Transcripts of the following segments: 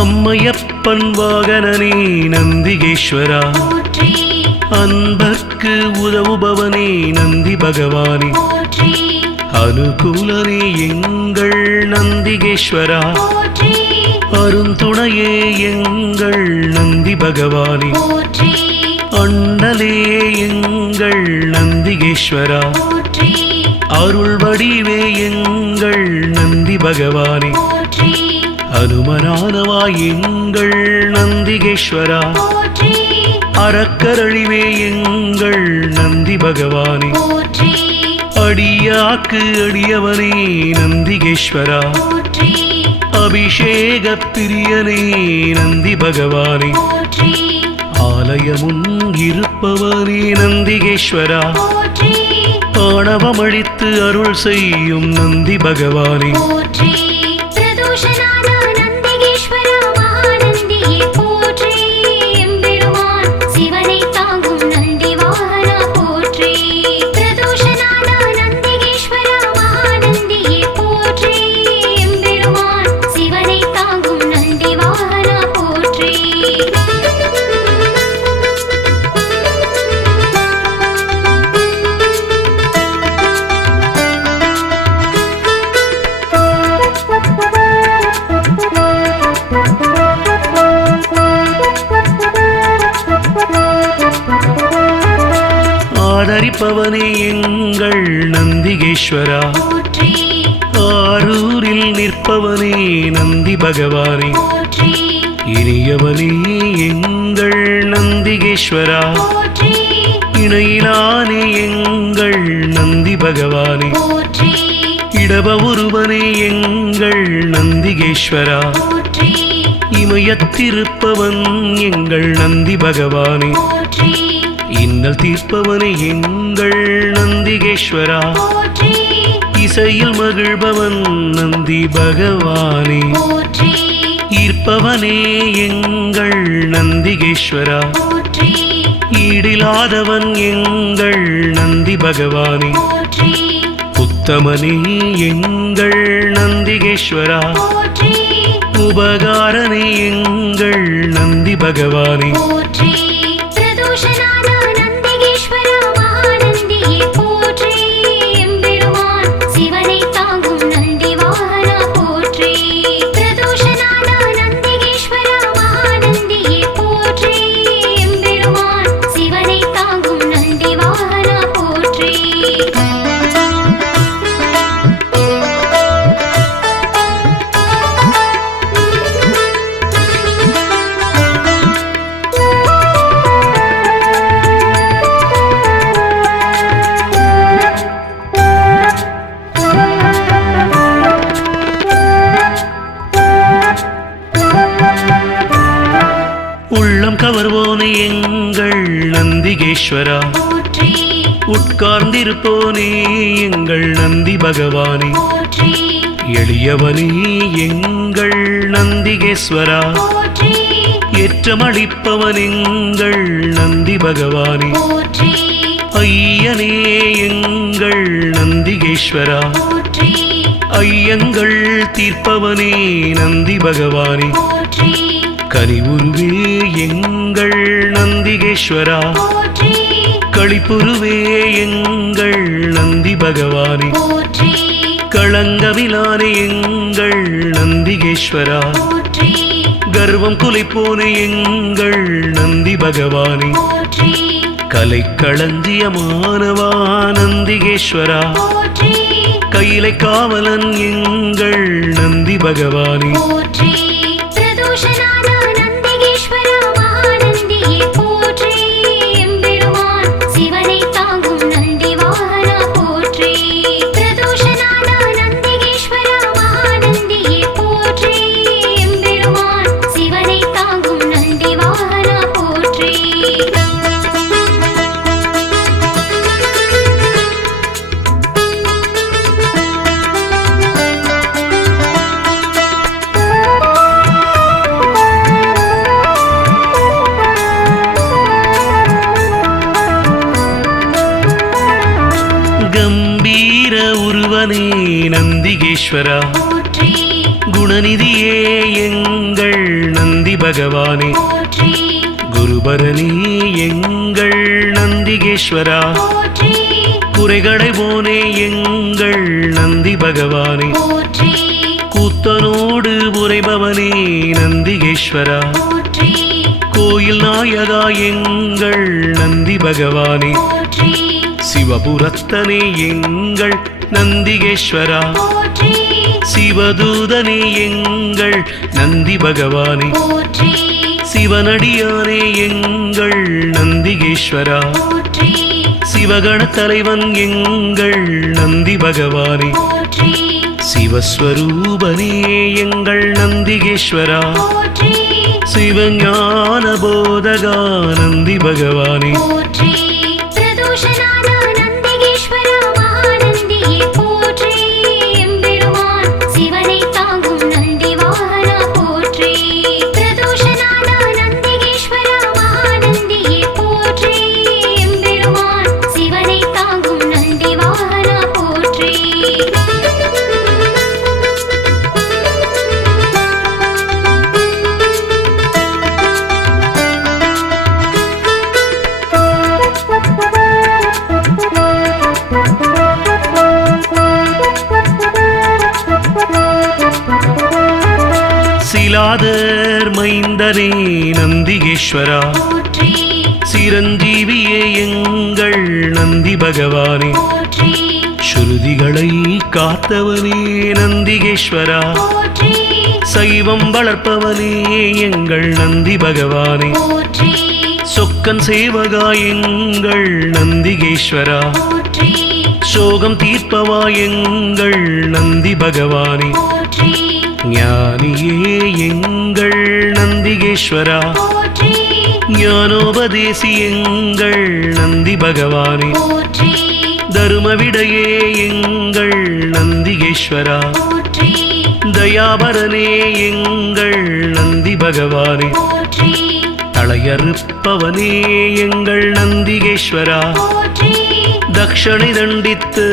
அம்மையப்பன் வாகனனே நந்திகேஸ்வரா, அன்பர்க்கு உதவுபவனே நந்தி பகவானே, அனுகூலனே எங்கள் நந்திகேஸ்வரா, அருந்துணையே எங்கள் நந்தி பகவானே, அண்ணலே எங்கள் நந்திகேஸ்வரா, அருள் வடிவே எங்கள் நந்தி பகவானே, அனுமனானவா எங்கள் நந்திகேஸ்வரா, அறக்கரழிவே எங்கள் நந்தி பகவானே, அடியாக்கு அடியவனே நந்திகேஸ்வரா, அபிஷேக பிரியனே நந்தி பகவானே, ஆலயமுன் இருப்பவனே நந்திகேஸ்வரா, ஆணவமழித்து அருள் செய்யும் நந்தி பகவானே, ஆதரிப்பவனே எங்கள் நந்திகேஸ்வரா, ஆரூரில் நிற்பவனே நந்தி பகவானே, இனியவனே எங்கள் நந்திகேஸ்வரா, இணையிலானே எங்கள் நந்தி பகவானே, இடப ஒருவனே எங்கள் நந்திகேஸ்வரா, இமயத்திருப்பவன் எங்கள் நந்தி பகவானே, இன்னல் தீர்ப்பவனே எங்கள் நந்திகேஸ்வரா, இசையில் மகிழ்பவன் நந்தி பகவானே, ஈர்ப்பவனே எங்கள் நந்திகேஸ்வரா, ஈடிலாதவன் எங்கள் நந்தி பகவானே, உத்தமனே எங்கள் நந்திகேஸ்வரா, உபகாரனே எங்கள் நந்தி பகவானே, உள்ளம் கவர்வோனே எங்கள் நந்திகேஸ்வரா, உட்கார்ந்திருப்போனே எங்கள் நந்தி பகவானே, எளியவனே எங்கள் நந்திகேஸ்வரா, ஏற்றமளிப்பவன் எங்கள் நந்தி பகவானே, ஐயனே எங்கள் நந்திகேஸ்வரா, ஐயங்கள் தீர்ப்பவனே நந்தி பகவானே, கனிவுருவே எங்கள் நந்திகேஸ்வரா, களிப்புருவே எங்கள் நந்தி பகவானே, களங்கமிலானே எங்கள் நந்திகேஸ்வரா, கர்வம் குலைப்போனே எங்கள் நந்தி பகவானே, கலை களஞ்சியமானவா நந்திகேஸ்வரா, கையிலை காவலன் எங்கள் நந்தி பகவானே, சிவனை தாங்கும் நந்தி கம்பீர உருவனே நந்திகேஸ்வரா குணநிதியே எங்கள் நந்தி பகவானே குருபரனே எங்கள் நந்திகேஸ்வரா குறைகளை போனே எங்கள் நந்தி பகவானே கூத்தனோடு உரைபவனே நந்திகேஸ்வரா கோயில் நாயகா எங்கள் நந்தி பகவானே சிவபுரத்தனே எங்கள் நந்திகேஸ்வரா சிவதூதனே எங்கள் நந்தி பகவானே சிவனடியானே எங்கள் நந்திகேஸ்வரா சிவகண தலைவன் எங்கள் நந்தி பகவானே சிவஸ்வரூபனே எங்கள் நந்திகேஸ்வரா சிவஞான போதகா நந்தி பகவானே சிலாதர் மைந்தனே நந்திகேஸ்வரா சிரஞ்சீவியே எங்கள் நந்தி பகவானே ஸ்ருதிகளை காத்தவனே நந்திகேஸ்வரா சைவம் வளர்ப்பவனே எங்கள் நந்தி பகவானே சொக்கன் சேவகா எங்கள் நந்திகேஸ்வரா சோகம் தீர்ப்பவா எங்கள் நந்தி பகவானே ஞானியே எங்கள் நந்திகேஸ்வரா ஞானோபதேசி எங்கள் நந்தி பகவானே தருமவிடையே எங்கள் நந்திகேஸ்வரா தயாபரனே எங்கள் நந்தி பகவானே தலையறுப்பவனே எங்கள் நந்திகேஸ்வரா தக்ஷணை தண்டித்து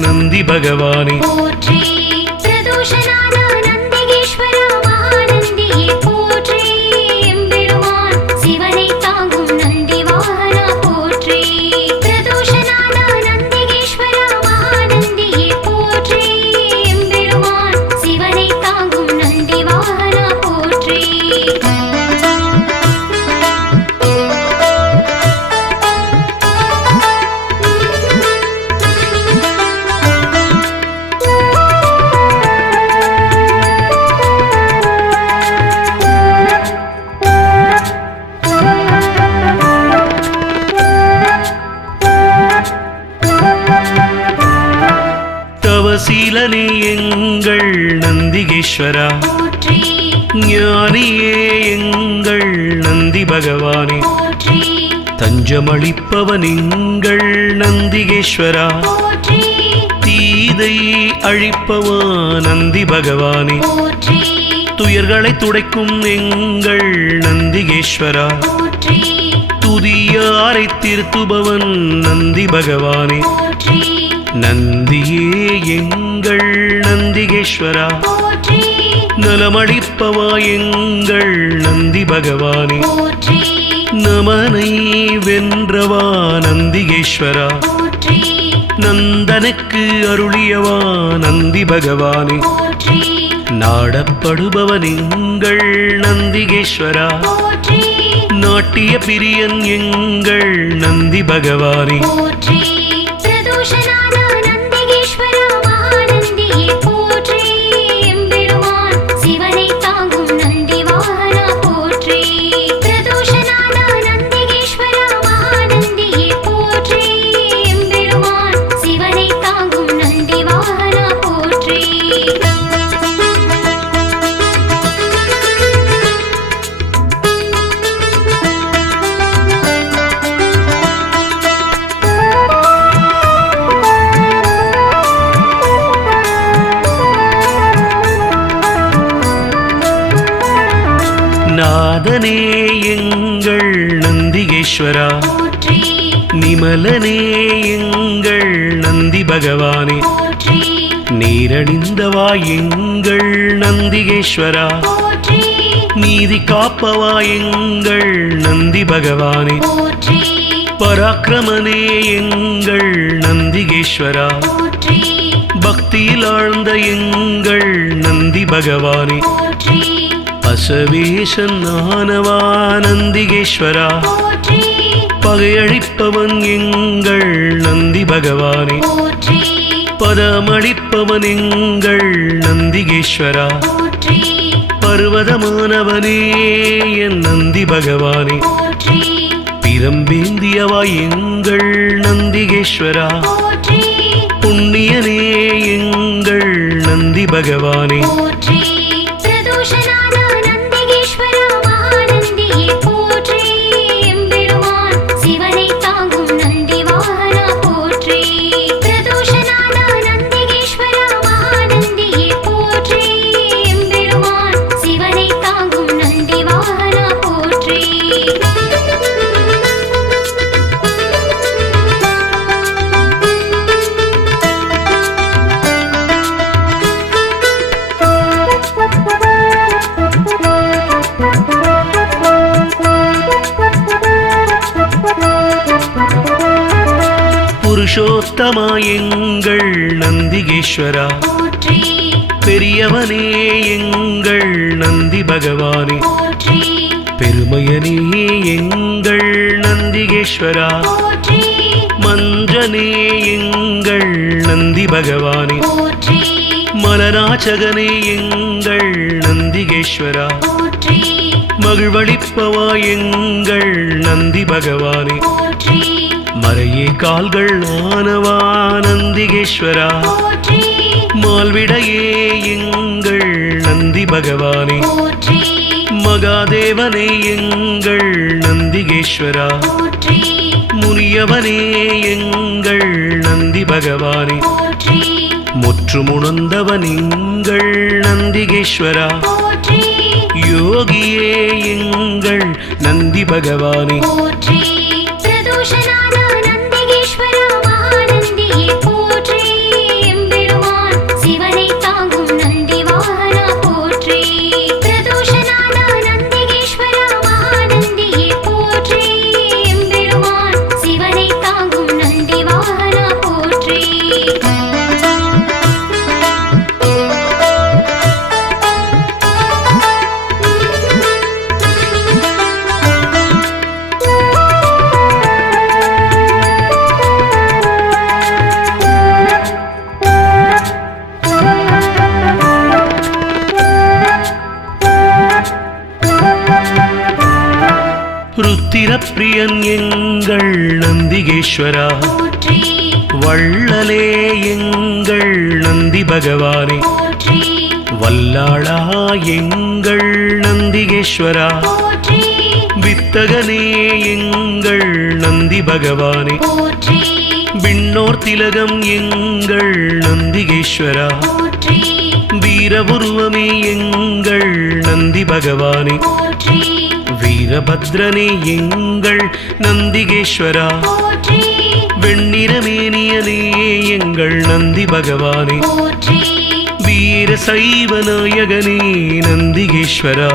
நந்தி பகவானே சீலனே எங்கள் நந்திகேஸ்வரா ஞானியே எங்கள் நந்தி பகவானே தஞ்சமளிப்பவன் எங்கள் நந்திகேஸ்வரா தீதை அழிப்பவா நந்தி பகவானே துயர்களை துடைக்கும் எங்கள் நந்திகேஸ்வரா துதியாரை திருத்துபவன் நந்தி பகவானே நந்தியே எங்கள் நந்திகேஸ்வரா நலமளிப்பவா எங்கள் நந்தி பகவானே நமனை வென்றவா நந்திகேஸ்வரா நந்தனுக்கு அருளியவா நந்தி பகவானே நாடப்படுபவன் எங்கள் நந்திகேஸ்வரா நாட்டிய பிரியன் எங்கள் நந்தி பகவானே நிர்மலனே எங்கள் நந்தி பகவானே நீரணிந்தவா எங்கள் நந்திகேஸ்வரா நீதி காப்பவா எங்கள் நந்தி பகவானே பராக்கிரமனே எங்கள் நந்திகேஸ்வரா பக்தியில் ஆழ்ந்த எங்கள் நந்தி பகவானே அசவேசன் ஆனவா நந்திகேஸ்வரா பகையழிப்பவன் எங்கள் நந்தி பகவானே பதமளிப்பவன் எங்கள் நந்திகேஸ்வரா பர்வதமானவனே என் நந்தி பகவானே பிரம்பேந்தியவா எங்கள் நந்திகேஸ்வரா புண்ணியனே எங்கள் நந்தி பகவானே புருஷோத்தமா எங்கள் நந்திகேஸ்வரா பெரியவனே எங்கள் நந்தி பகவானே பெருமையனே எங்கள் நந்திகேஸ்வரா மஞ்சனே எங்கள் நந்தி பகவானே மலராச்சகனே எங்கள் நந்திகேஸ்வரா மகிழ்வளிப்பவா எங்கள் நந்தி பகவானே மறையே கால்கள் ஆனவா நந்திகேஸ்வரா மால்விடையே எங்கள் நந்தி பகவானே மகாதேவனே எங்கள் நந்திகேஸ்வரா முனியவனே எங்கள் நந்தி பகவானே முற்றுமுணர்ந்தவன் எங்கள் நந்திகேஸ்வரா யோகியே எங்கள் நந்தி பகவானே ருத்திரப்பிரியன் எங்கள் நந்திகேஸ்வரா வள்ளலே எங்கள் நந்தி பகவானே வல்லாளா எங்கள் நந்திகேஸ்வரா வித்தகனே எங்கள் நந்தி பகவானே விண்ணோர் திலகம் எங்கள் நந்திகேஸ்வரா வீரபுருவமே எங்கள் நந்தி பகவானே வீரபத்ரனே எங்கள் நந்திகேஸ்வரா வெண்ணிறமேனியனே எங்கள் நந்தி பகவானே வீர சைவ நாயகனே நந்திகேஸ்வரா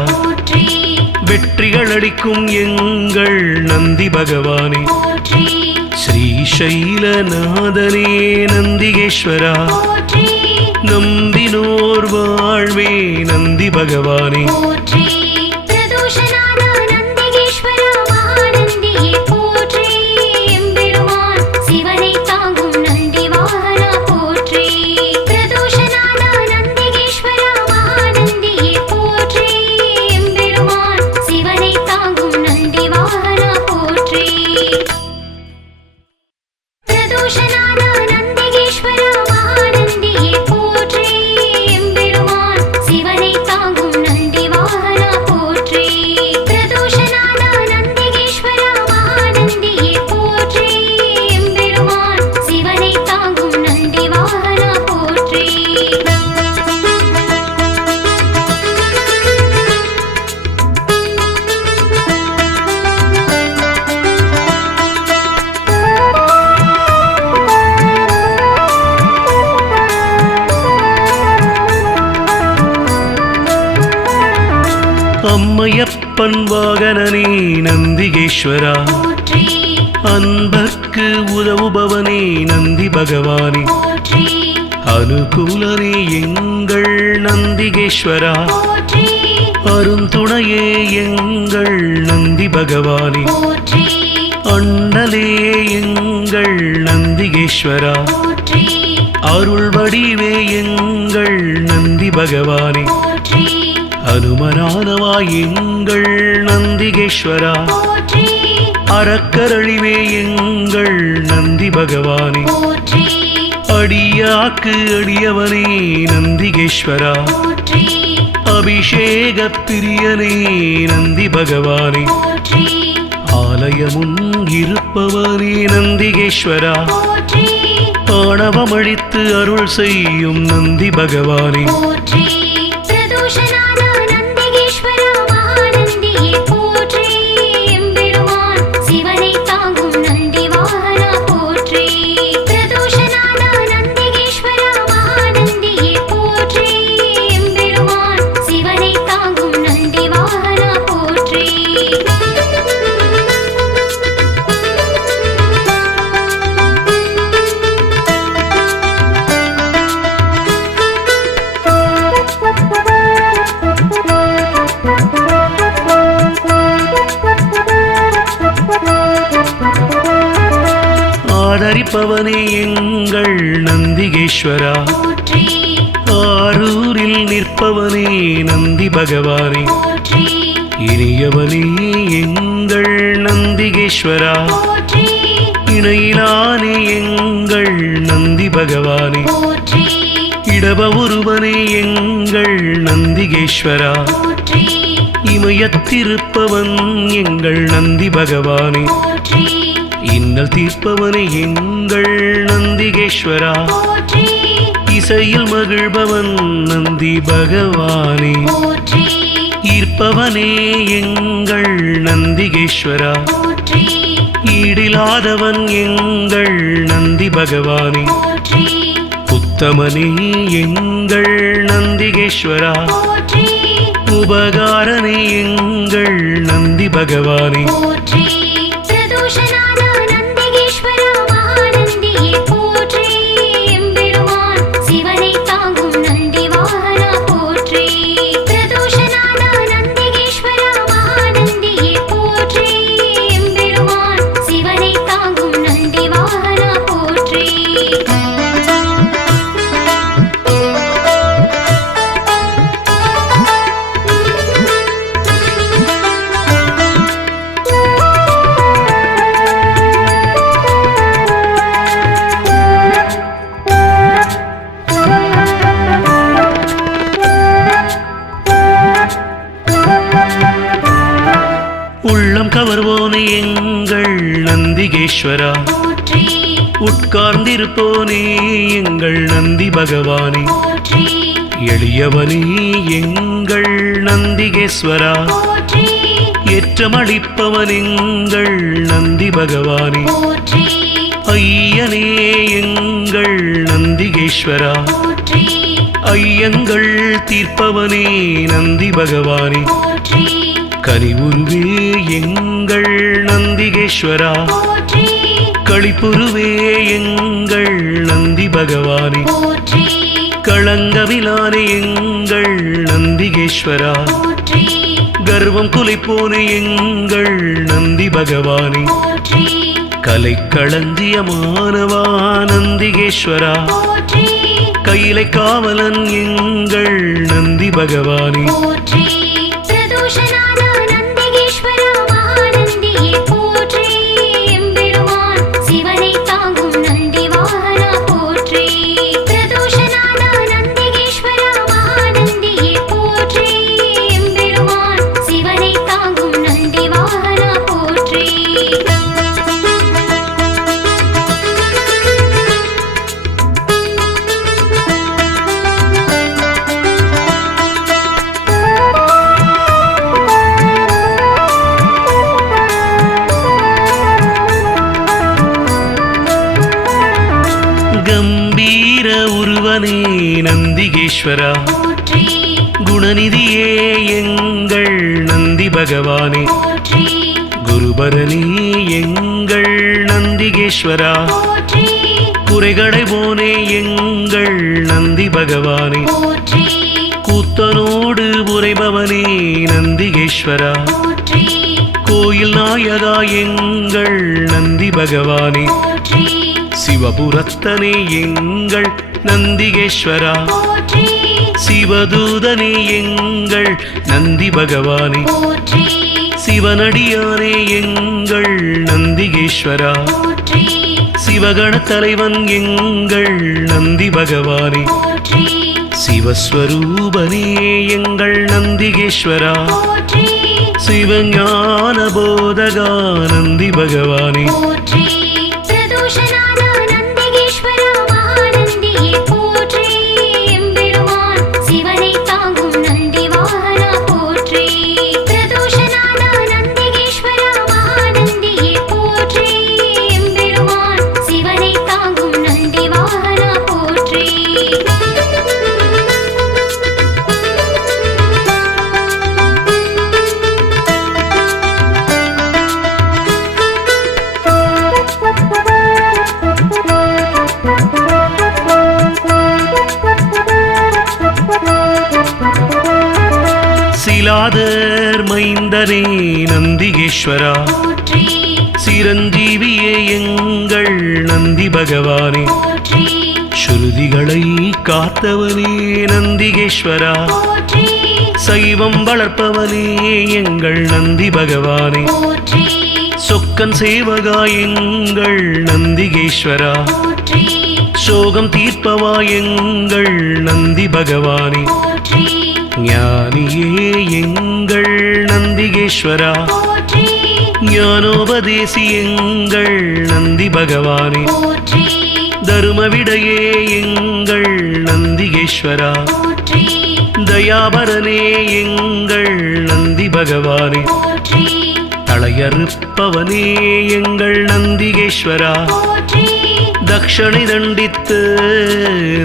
வெற்றிகள் அளிக்கும் எங்கள் நந்தி பகவானே ஸ்ரீசைலநாதனே நந்திகேஸ்வரா நம்பினோர் வாழ்வே நந்தி பகவானே அம்மையப்பன் வாகனனே நந்திகேஸ்வரா போற்றி அன்பர்க்கு உதவுபவனே நந்தி பகவானே போற்றி அனுகூலனே எங்கள் நந்திகேஸ்வரா போற்றி அருந்துணையே எங்கள் நந்தி பகவானே போற்றி அண்ணலே எங்கள் நந்திகேஸ்வரா போற்றி அருள் வடிவே எங்கள் நந்தி பகவானே போற்றி அனுமரானவா எங்கள் நந்திகேஸ்வரா போற்றி அறக்கரழிவே எங்கள் நந்தி பகவானே போற்றி அடியாக்கு அடியவனே நந்திகேஸ்வரா போற்றி அபிஷேக பிரியனே நந்தி பகவானே போற்றி ஆலயமுன் இருப்பவனே நந்திகேஸ்வரா போற்றி ஆணவமழித்து அருள் செய்யும் நந்தி பகவானே போற்றி பிரதோஷநாத நந்திகேஸ்வரா மகாநந்தியே போற்றி எம்பெருமான் சிவனை தாங்கும் நந்தி வாகனா போற்றி பிரதோஷநாத நந்திகேஸ்வரா மகாநந்தியே போற்றி எம்பெருமான் சிவனை தாங்கும் நந்தி வாகனா போற்றி ஆதரிப்பவனே எங்கள் நந்திகேஸ்வரா போற்றி ஆரூரில் நிற்பவனே நந்தி பகவானே போற்றி இனியவனே எங்கள் நந்திகேஸ்வரா போற்றி இணையிலானே எங்கள் நந்தி பகவானே போற்றி இடப ஒருவனே எங்கள் நந்திகேஸ்வரா போற்றி இமயத்திருப்பவன் எங்கள் நந்தி பகவானே போற்றி இன்னல் தீர்ப்பவனே எங்கள் நந்திகேஸ்வரா போற்றி இசையில் மகிழ்பவன் நந்தி பகவானே போற்றி ஈர்ப்பவனே எங்கள் நந்திகேஸ்வரா போற்றி ஈடிலாதவன் எங்கள் நந்தி பகவானே போற்றி உத்தமனே எங்கள் நந்திகேஸ்வரா போற்றி உபகாரனே எங்கள் நந்தி பகவானே போற்றி பிரதோஷநாத நந்திகேஸ்வரா மகாநந்தியே போற்றி எம்பெருமான் சிவனை தாங்கும் நந்தி வாகனா போற்றி பிரதோஷநாத நந்திகேஸ்வரா மகாநந்தியே போற்றி எம்பெருமான் சிவனை தாங்கும் நந்தி வாகனா போற்றி உள்ளம் கவர்வோனே எங்கள் நந்திகேஸ்வரா போற்றி உட்கார்ந்திருப்போனே எங்கள் நந்தி பகவானே போற்றி எளியவனே எங்கள் நந்திகேஸ்வரா போற்றி ஏற்றமளிப்பவன் எங்கள் நந்தி பகவானே போற்றி ஐயனே எங்கள் நந்திகேஸ்வரா போற்றி ஐயங்கள் தீர்ப்பவனே நந்தி பகவானே போற்றி கனிவுருவே எங்கள் நந்திகேஸ்வரா போற்றி களிப்புருவே எங்கள் நந்தி பகவானே போற்றி களங்கமிலானே எங்கள் நந்திகேஸ்வரா போற்றி கர்வம் குலைப்போனே எங்கள் நந்தி பகவானே போற்றி கலைக்களஞ்சியமானவா நந்திகேஸ்வரா போற்றி கையிலை காவலன் எங்கள் நந்தி பகவானே போற்றி பிரதோஷநாத நந்திகேஸ்வரா மகாநந்தியே போற்றி எம்பெருமான் சிவனை தாங்கும் நந்தி வாகனா போற்றி பிரதோஷநாத நந்திகேஸ்வரா மகாநந்தியே போற்றி எம்பெருமான் சிவனை தாங்கும் நந்தி வாகனா போற்றி கம்பீர உருவனே நந்திகேஸ்வரா போற்றி குணநிதியே எங்கள் நந்தி பகவானே போற்றி குருபரனே எங்கள் நந்திகேஸ்வரா போற்றி குறைகளை போனே எங்கள் நந்தி பகவானே போற்றி கூத்தனோடு உரைபவனே நந்திகேஸ்வரா போற்றி கோயில் நாயகா எங்கள் நந்தி பகவானே போற்றி சிவபுரத்தனே எங்கள் நந்திகேஸ்வரா போற்றி சிவதூதனே எங்கள் நந்தி பகவானே போற்றி சிவனடியானே எங்கள் நந்திகேஸ்வரா போற்றி சிவகண தலைவன் எங்கள் நந்தி பகவானே போற்றி சிவஸ்வரூபனே எங்கள் நந்திகேஸ்வரா போற்றி சிவஞான போதகா நந்தி பகவானே போற்றி பிரதோஷநாத நந்திகேஸ்வர மகாநந்தியே போற்றி எம்பெருமான் சிவனை தாங்கும் நந்தி வாகனா போற்றி பிரதோஷநாத நந்திகேஸ்வர மகாநந்தியே போற்றி எம்பெருமான் சிவனை தாங்கும் நந்தி வாகனா போற்றி சிலாதர் மைந்தனே நந்திகேஸ்வரா போற்றி சிரஞ்சீவியே எங்கள் நந்தி பகவானே போற்றி ஸ்ருதிகளை காத்தவனே நந்திகேஸ்வரா போற்றி சைவம் வளர்ப்பவனே எங்கள் நந்தி பகவானே போற்றி சொக்கன் சேவகா எங்கள் நந்திகேஸ்வரா போற்றி சோகம் தீர்ப்பவா எங்கள் நந்தி பகவானே போற்றி ஞானியே எங்கள் நந்திகேஸ்வரா போற்றி ஞானோபதேசி எங்கள் நந்தி பகவானே போற்றி தருமவிடையே எங்கள் நந்திகேஸ்வரா போற்றி தயாபரனே எங்கள் நந்தி பகவானே போற்றி தளையறுப்பவனே எங்கள் நந்திகேஸ்வரா போற்றி தக்ஷணை தண்டித்து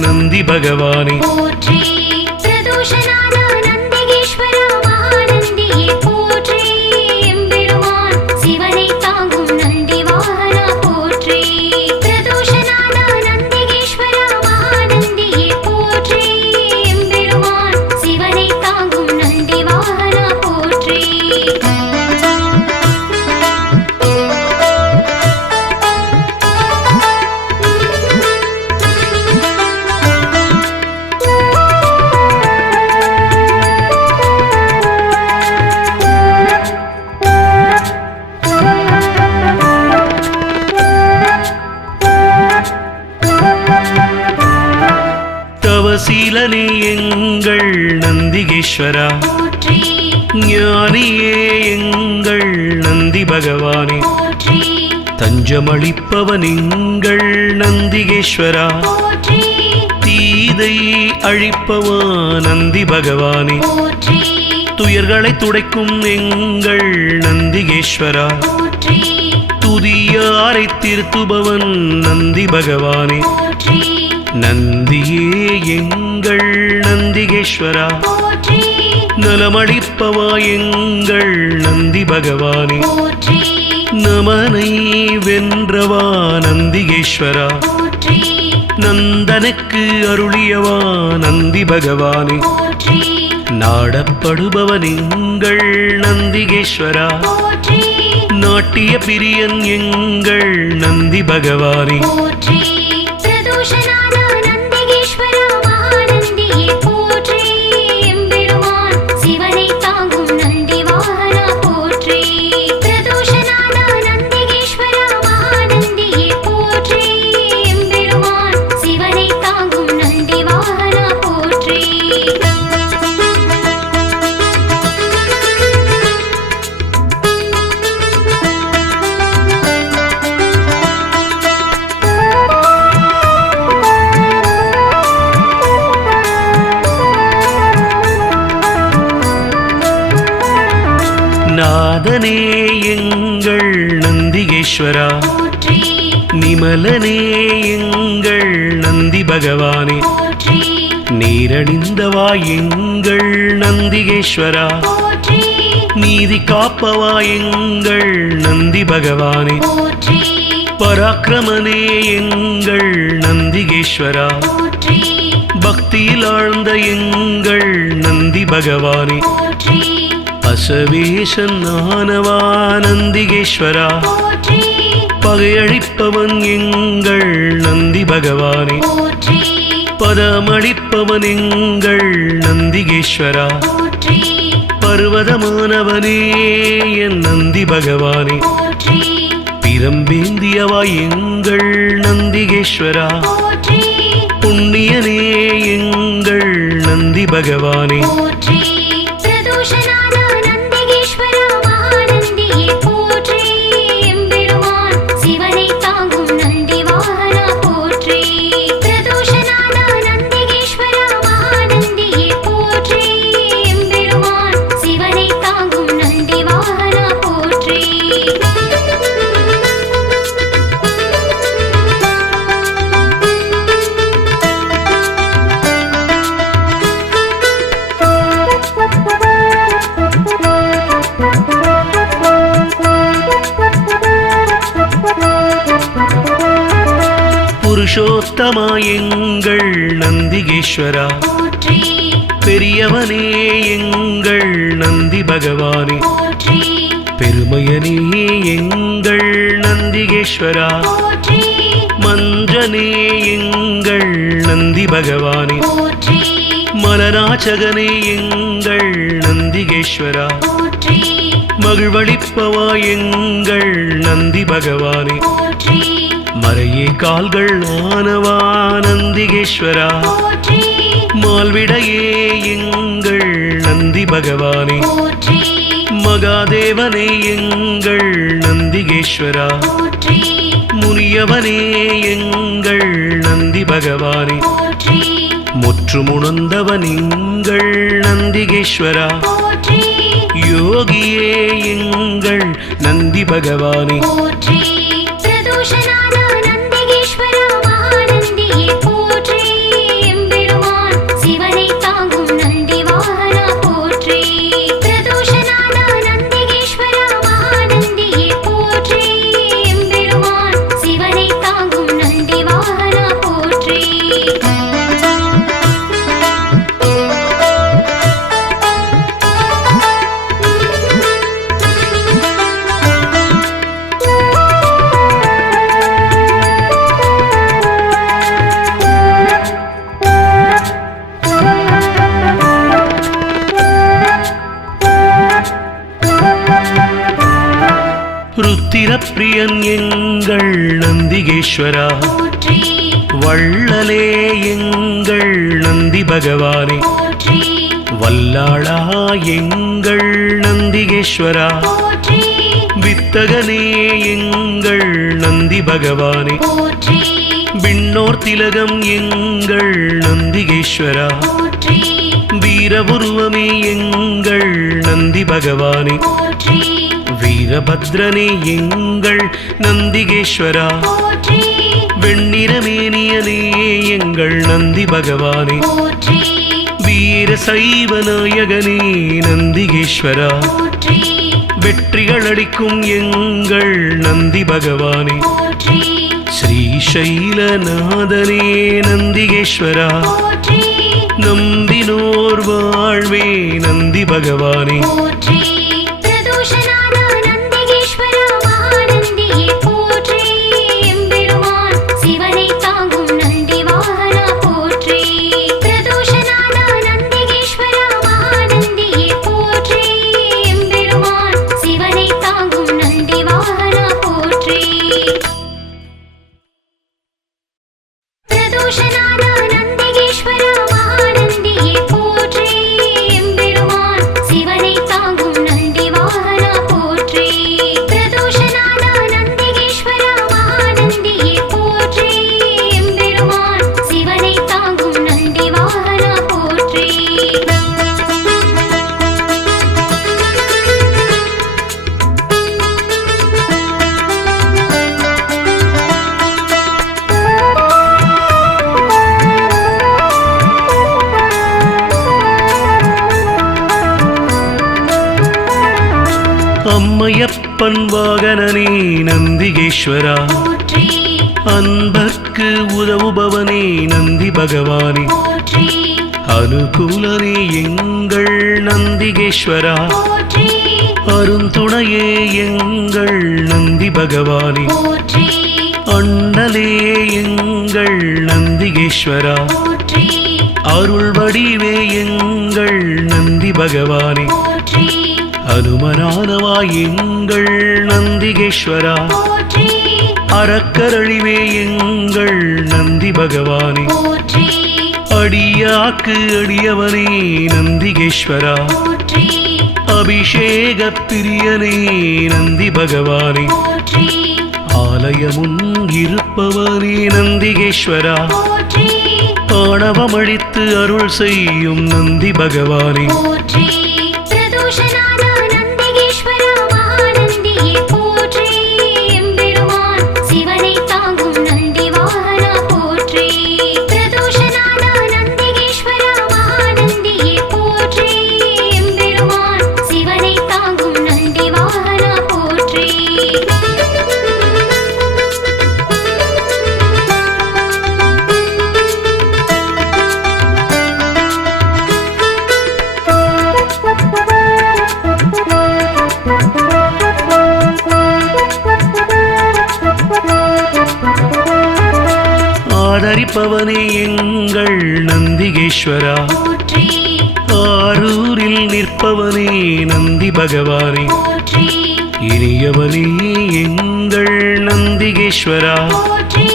நந்தி பகவானே போற்றி பிரதோஷநாத நந்திகேஸ்வர மகாநந்தியே போற்றி எம்பெருமான் சிவனை தாங்கும் நந்தி வாகனா போற்றி பிரதோஷநாத நந்திகேஸ்வர மகாநந்தியே போற்றி எம்பெருமான் சிவனை தாங்கும் நந்தி வாகனா போற்றி தவசீலனே எங்கள் நந்திகேஸ்வரா போற்றி ஞானியே எங்கள் நந்தி பகவானே போற்றி தஞ்சமளிப்பவன் எங்கள் நந்திகேஸ்வரா போற்றி தீதை அழிப்பவா நந்தி பகவானே போற்றி துயர்களை துடைக்கும் எங்கள் நந்திகேஸ்வரா போற்றி துதியாரை திருத்துபவன் நந்தி பகவானே போற்றி நந்தியே எங்கள் நந்திகேஸ்வரா போற்றி நலமளிப்பவா எங்கள் நந்தி பகவானே போற்றி நமனை வென்றவா நந்திகேஸ்வரா போற்றி நந்தனுக்கு அருளியவா நந்தி பகவானே போற்றி நாடப்படுபவன் எங்கள் நந்திகேஸ்வரா போற்றி நாட்டிய பிரியன் எங்கள் நந்தி பகவானே போற்றி பிரதோஷநாத நந்திகேஸ்வர மகாநந்தியே போற்றி எம்பெருமான் சிவனை தாங்கும் நந்தி வாகனா போற்றி பிரதோஷநாத நந்திகேஸ்வர மகாநந்தியே போற்றி எம்பெருமான் சிவனை தாங்கும் நந்தி வாகனா போற்றி நாதனே எங்கள் நந்திகேஸ்வரா போற்றி நிமலனே எங்கள் நந்தி பகவானே போற்றி நீரணிந்தவா எங்கள் நந்திகேஸ்வரா, போற்றி நீதி காப்பவா எங்கள் நந்தி பகவானே, போற்றி பராக்கிரமனே எங்கள் நந்திகேஸ்வரா, போற்றி பக்தியில் ஆழ்ந்த எங்கள் நந்தி பகவானே, போற்றி அசவேசன் ஆனவா நந்திகேஸ்வரா, போற்றி பகையழிப்பவன் எங்கள் நந்தி பகவானே, போற்றி பதமளிப்பவன் எங்கள் நந்திகேஸ்வரா, போற்றி பர்வதமானவனே என் நந்தி பகவானே, போற்றி பிரம்பேந்தியவா எங்கள் நந்திகேஸ்வரா, போற்றி புண்ணியனே எங்கள் நந்தி பகவானே, போற்றி பிரதோஷநாத நந்திகேஸ்வரா மகாநந்தியே போற்றி எம்பெருமான் சிவனை தாங்கும் நந்தி வாகனா போற்றி பிரதோஷநாத நந்திகேஸ்வரா மகாநந்தியே போற்றி எம்பெருமான் சிவனை தாங்கும் நந்தி வாகனா போற்றி புருஷோத்தமா எங்கள் நந்திகேஸ்வரா, போற்றி பெரியவனே எங்கள் நந்தி பகவானே, போற்றி பெருமையனே எங்கள் நந்திகேஸ்வரா, போற்றி மஞ்சனே எங்கள் நந்தி பகவானே, போற்றி மலராச்சகனே எங்கள் நந்திகேஸ்வரா, போற்றி மகிழ்வளிப்பவா எங்கள் நந்தி பகவானே, போற்றி மறையே கால்கள் ஆனவா நந்திகேஸ்வரா, போற்றி மால்விடையே எங்கள் நந்தி பகவானே, போற்றி மகாதேவனே எங்கள் நந்திகேஸ்வரா, போற்றி முனியவனே எங்கள் நந்தி பகவானே, போற்றி முற்றுமுணர்ந்தவன் எங்கள் நந்திகேஸ்வரா, போற்றி யோகியே எங்கள் நந்தி பகவானே, போற்றி பிரதோஷநாத நந்திகேஸ்வரா மகாநந்தியே போற்றி எம்பெருமான் சிவனை தாங்கும் நந்தி வாகனா போற்றி பிரதோஷநாத நந்திகேஸ்வரா மகாநந்தியே போற்றி எம்பெருமான் சிவனை தாங்கும் நந்தி வாகனா போற்றி ருத்திரப்பிரியன் எங்கள் நந்திகேஸ்வரா, போற்றி வள்ளலே எங்கள் நந்தி பகவானே, போற்றி வல்லாளா எங்கள் நந்திகேஸ்வரா, போற்றி வித்தகனே எங்கள் நந்தி பகவானே, போற்றி விண்ணோர் திலகம் எங்கள் நந்திகேஸ்வரா, போற்றி வீரபுருவமே எங்கள் நந்தி பகவானே, போற்றி வீரபத்ரனே எங்கள் நந்திகேஸ்வரா, போற்றி வெண்ணிறமேனியனே எங்கள் நந்தி பகவானே, போற்றி வீர சைவ நாயகனே நந்திகேஸ்வரா, போற்றி வெற்றிகள் அளிக்கும் எங்கள் நந்தி பகவானே, போற்றி ஸ்ரீசைலநாதனே நந்திகேஸ்வரா, போற்றி நம்பினோர் வாழ்வே நந்தி பகவானே, போற்றி பிரதோஷநாத நந்திகேஸ்வரா மகாநந்தியே போற்றி எம்பெருமான் சிவனை தாங்கும் நந்தி வாகனா போற்றி பிரதோஷநாத நந்திகேஸ்வரா மகாநந்தியே போற்றி எம்பெருமான் சிவனை தாங்கும் நந்தி வாகனா போற்றி பிரதோஷநாத நந்திகேஸ்வரா மகாநந்தியே போற்றி எம்பெருமான் சிவனை தாங்கும் நந்தி வாகனா போற்றி பிரதோஷநாத நந்திகேஸ்வரா மகாநந்தியே போற்றி எம்பெருமான் சிவனை தாங்கும் நந்தி வாகனா போற்றி அம்மையப்பன் வாகனனே நந்திகேஸ்வரா, போற்றி அன்பர்க்கு உதவுபவனே நந்தி பகவானே, போற்றி அனுகூலனே எங்கள் நந்திகேஸ்வரா, போற்றி அருந்துணையே எங்கள் நந்தி பகவானே, போற்றி அண்ணலே எங்கள் நந்திகேஸ்வரா, போற்றி அருள் வடிவே எங்கள் நந்தி பகவானே, போற்றி அனுமனானவா எங்கள் நந்திகேஸ்வரா, போற்றி அறக்கரழிவே எங்கள் நந்தி பகவானே, போற்றி அடியாக்கு அடியவனே நந்திகேஸ்வரா, போற்றி அபிஷேக பிரியனே நந்தி பகவானே, போற்றி ஆலயமுன் இருப்பவனே நந்திகேஸ்வரா, போற்றி ஆணவமழித்து அருள் செய்யும் நந்தி பகவானே, போற்றி பிரதோஷநாத நந்திகேஸ்வரா மகாநந்தியே போற்றி எம்பெருமான் சிவனை தாங்கும் நந்தி வாகனா போற்றி பிரதோஷநாத நந்திகேஸ்வரா மகாநந்தியே போற்றி எம்பெருமான் சிவனை தாங்கும் நந்தி வாகனா போற்றி ஆதரிப்பவனே எங்கள் நந்திகேஸ்வரா, போற்றி ஆரூரில் நிற்பவனே நந்தி பகவானே, போற்றி இனியவனே எங்கள் நந்திகேஸ்வரா, போற்றி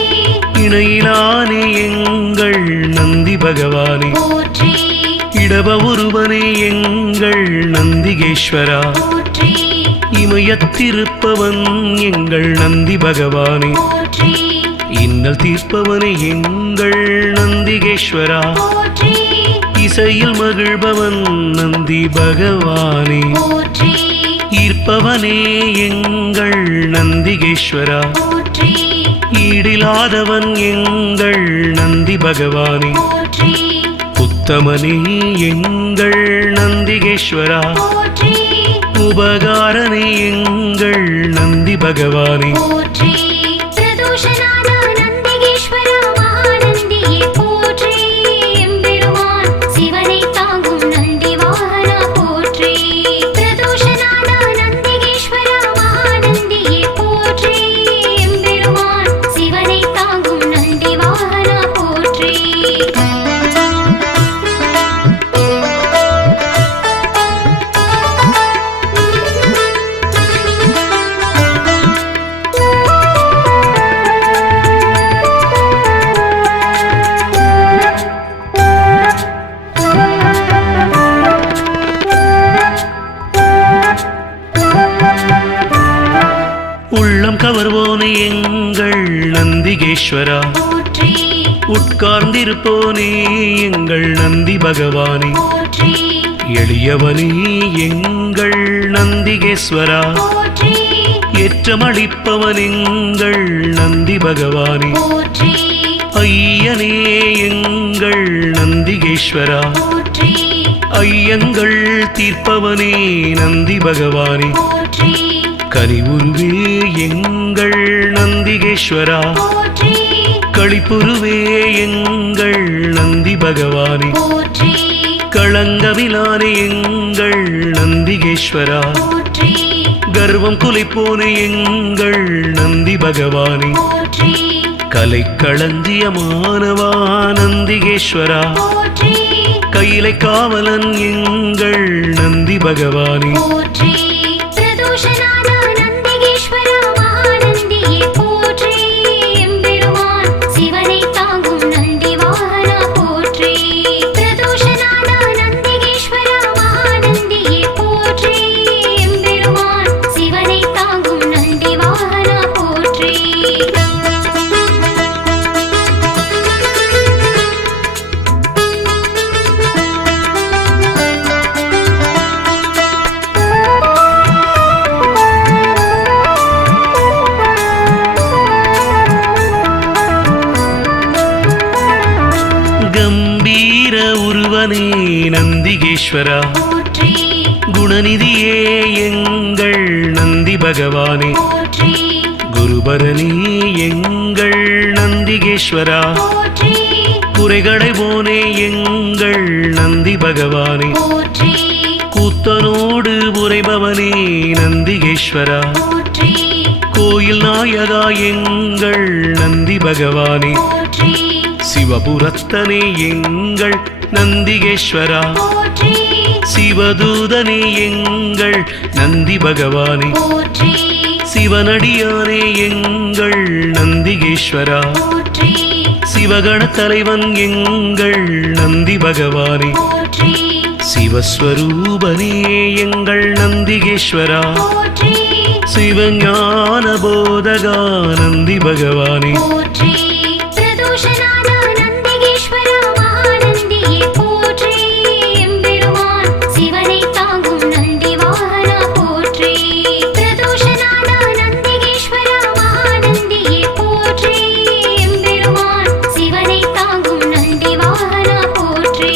இணையிலானே எங்கள் நந்தி பகவானே, போற்றி இடப ஒருவனே எங்கள் நந்திகேஸ்வரா, போற்றி இமயத்திருப்பவன் எங்கள் நந்தி பகவானே, போற்றி இன்னல் தீர்ப்பவனே எங்கள் நந்திகேஸ்வரா, போற்றி இசையில் மகிழ்பவன் நந்தி பகவானே, போற்றி ஈர்ப்பவனே எங்கள் நந்திகேஸ்வரா, போற்றி ஈடிலாதவன் எங்கள் நந்தி பகவானே, போற்றி உத்தமனே எங்கள் நந்திகேஸ்வரா, போற்றி உபகாரனே எங்கள் நந்தி பகவானே, போற்றி பிரதோஷநாத நந்திகேஸ்வரா மகாநந்தியே போற்றி எம்பெருமான் சிவனை தாங்கும் நந்தி வாகனா போற்றி பிரதோஷநாத நந்திகேஸ்வரா மகாநந்தியே போற்றி எம்பெருமான் சிவனை தாங்கும் நந்தி வாகனா போற்றி உள்ளம் கவர்வோனே எங்கள் நந்திகேஸ்வரா, போற்றி உட்கார்ந்திருப்போனே எங்கள் நந்தி பகவானே, போற்றி எளியவனே எங்கள் நந்திகேஸ்வரா, போற்றி ஏற்றமளிப்பவன் எங்கள் நந்தி பகவானே, போற்றி ஐயனே எங்கள் நந்திகேஸ்வரா, போற்றி ஐயங்கள் தீர்ப்பவனே நந்தி பகவானே, போற்றி கனிவுருவே எங்கள் நந்திகேஸ்வரா, போற்றி களிப்புருவே எங்கள் நந்தி பகவானே, போற்றி களங்கமிலானே எங்கள் நந்திகேஸ்வரா, போற்றி கர்வம் குலைப்போனே எங்கள் நந்தி பகவானே, போற்றி கலைக்களஞ்சியமானவா நந்திகேஸ்வரா, போற்றி கையிலை காவலன் எங்கள் நந்தி பகவானே, போற்றி பிரதோஷநாத நந்திகேஸ்வரா மகாநந்தியே போற்றி எம்பெருமான் சிவனை தாங்கும் நந்தி வாகனா போற்றி பிரதோஷநாத நந்திகேஸ்வரா மகாநந்தியே போற்றி எம்பெருமான் சிவனை தாங்கும் நந்தி வாகனா போற்றி கம்பீர உருவனே நந்திகேஸ்வரா, போற்றி குணநிதியே எங்கள் நந்தி பகவானே போற்றி குருபரணி எங்கள் நந்திகேஸ்வரா போற்றி குறைகளை போனே எங்கள் நந்தி பகவானே போற்றி கூத்தனோடு உரைபவனே நந்திகேஸ்வரா போற்றி கோயில் நாயகா எங்கள் நந்தி பகவானே போற்றி சிவபுரத்தனே எங்கள் நந்திகேஸ்வரா போற்றி சிவதூதனே எங்கள் நந்தி பகவானே போற்றி சிவனடியானே எங்கள் நந்திகேஸ்வரா போற்றி சிவகண தலைவன் எங்கள் நந்தி பகவானே போற்றி சிவஸ்வரூபனே எங்கள் நந்திகேஸ்வரா போற்றி சிவஞான போதகா நந்தி பகவானே போற்றி பிரதோஷநாத நந்திகேஸ்வர மகாநந்தியே போற்றி எம்பெருமான் சிவனை தாங்கும் நந்தி வாகனா போற்றி பிரதோஷநாத நந்திகேஸ்வர மகாநந்தியே போற்றி எம்பெருமான் சிவனை தாங்கும் நந்தி வாகனா போற்றி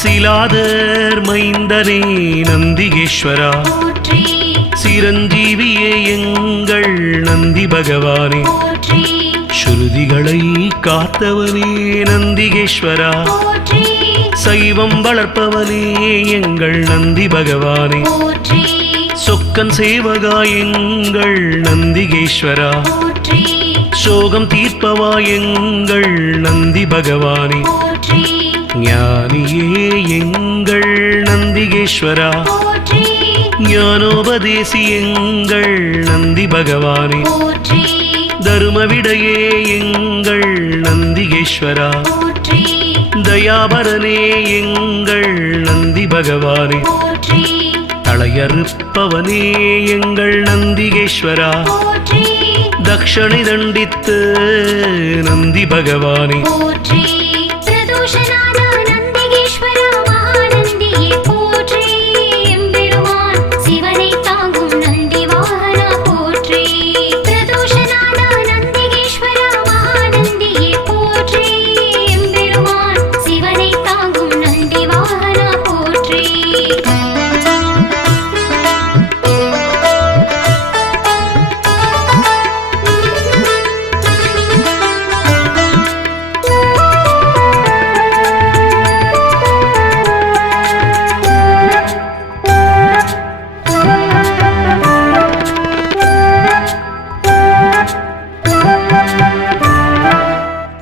சிலாதர் மைந்தனே நந்திகேஸ்வரா போற்றி சிரஞ்சீவியே எங்கள் நந்தி பகவானே போற்றி ஸ்ருதிகளை காத்தவனே நந்திகேஸ்வரா போற்றி சைவம் வளர்ப்பவனே எங்கள் நந்தி பகவானே போற்றி சொக்கன் சேவகா எங்கள் நந்திகேஸ்வரா போற்றி சோகம் தீர்ப்பவா எங்கள் நந்தி பகவானே போற்றி ஞானியே எங்கள் நந்திகேஸ்வரா போற்றி ஞானோபதேசி எங்கள் நந்தி பகவானே போற்றி தருமவிடையே எங்கள் நந்திகேஸ்வரா போற்றி தயாபரனே எங்கள் நந்தி பகவானே போற்றி தலையறுப்பவனே எங்கள் நந்திகேஸ்வரா போற்றி தக்ஷணை தண்டித்து நந்தி பகவானே போற்றி பிரதோஷநாத நந்திகேஸ்வர மகாநந்தியே போற்றி எம்பெருமான் சிவனை தாங்கும் நந்தி வாகனா போற்றி பிரதோஷநாத நந்திகேஸ்வர மகாநந்தியே போற்றி எம்பெருமான் சிவனை தாங்கும் நந்தி வாகனா போற்றி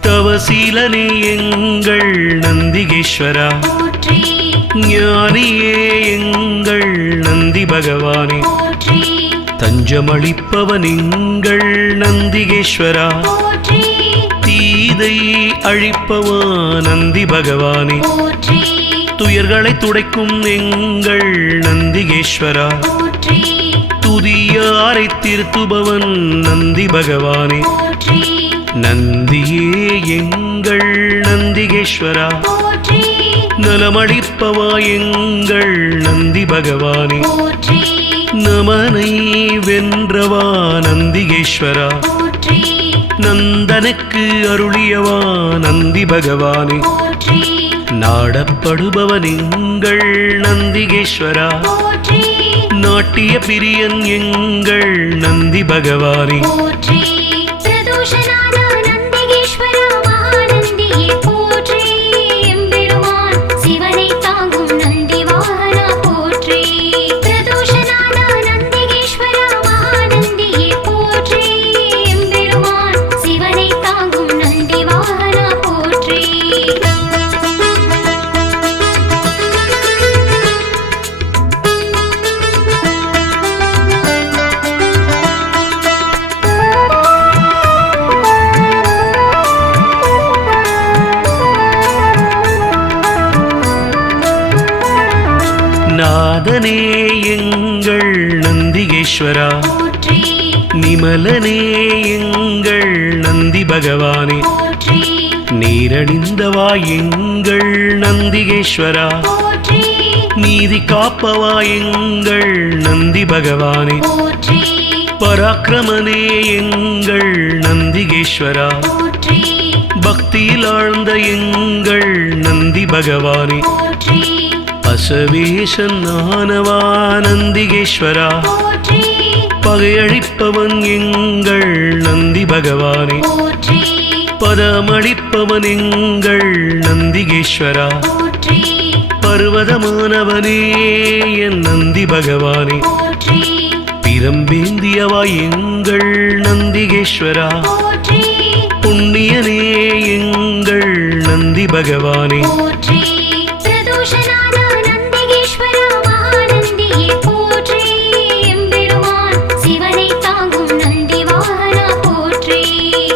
தவசீலனே எங்கள் நந்திகேஸ்வரா போற்றி ஞானியே எங்கள் நந்தி பகவானே போற்றி தஞ்சமளிப்பவன் எங்கள் நந்திகேஸ்வரா போற்றி தீதை அழிப்பவா நந்தி பகவானே போற்றி துயர்களை துடைக்கும் எங்கள் நந்திகேஸ்வரா போற்றி துதியாரை திருத்துபவன் நந்தி பகவானே போற்றி நந்தியே எங்கள் நந்திகேஸ்வரா போற்றி நலமளிப்பவா எங்கள் நந்தி பகவானே போற்றி நமனை வென்றவா நந்திகேஸ்வரா போற்றி நந்தனுக்கு அருளியவா நந்தி பகவானே போற்றி நாடப்படுபவன் எங்கள் நந்திகேஸ்வரா போற்றி நாட்டிய பிரியன் எங்கள் நந்தி பகவானே போற்றி பிரதோஷநாத நந்திகேஸ்வர மகாநந்தியே போற்றி எம்பெருமான் சிவனை தாங்கும் நந்தி வாகனா போற்றி பிரதோஷநாத நந்திகேஸ்வர மகாநந்தியே போற்றி எம்பெருமான் சிவனை தாங்கும் நந்தி வாகனா போற்றி நாதனே எங்கள் நந்திகேஸ்வரா போற்றி நிமலனே எங்கள் நந்தி பகவானே போற்றி நீரணிந்தவா எங்கள் நந்திகேஸ்வரா, போற்றி நீதி காப்பவா எங்கள் நந்தி பகவானே, போற்றி பராக்கிரமனே எங்கள் நந்திகேஸ்வரா, போற்றி பக்தியில் ஆழ்ந்த எங்கள் நந்தி பகவானே, போற்றி பசவேசன் ஆனவா நந்திகேஸ்வரா, போற்றி பகையழிப்பவன் எங்கள் நந்தி பகவானே, போற்றி பதமளிப்பவன் எங்கள் நந்திகேஸ்வரா, போற்றி பர்வதமானவனே என் நந்தி பகவானே, போற்றி பிரம்பேந்தியவா எங்கள் நந்திகேஸ்வரா, போற்றி புண்ணியனே எங்கள் நந்தி பகவானே, போற்றி பிரதோஷநாத நந்திகேஸ்வர மகாநந்தியே போற்றி எம்பெருமான் சிவனை தாங்கும் நந்தி வாகனா போற்றி